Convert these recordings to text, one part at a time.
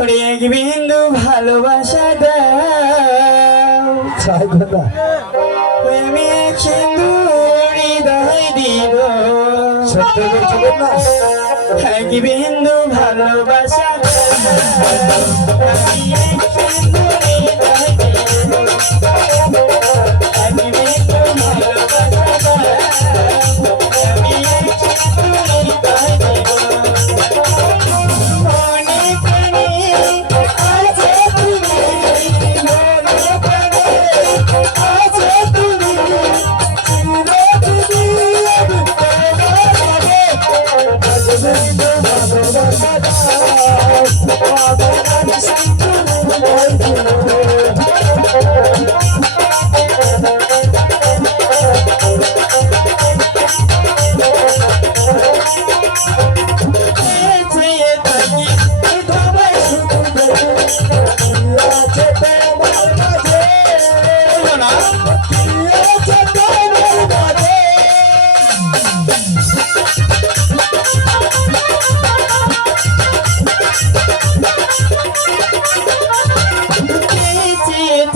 ওরে এক বিন্দু ভালোবাসা দাও, আমি এক সিন্ধু হৃদয় দিব। এক বিন্দু ভালোবাসা দাও, আমি এক সিন্ধু হৃদয় দিব। এক বিন্দু ভালোবাসা দাও, আমি এক সিন্ধু হৃদয় দিব। মনে প্রাণে আছে তুমি, মনে প্রাণে আছে তুমি,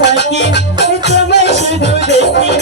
থাকি তোমায় শুধু দেখি,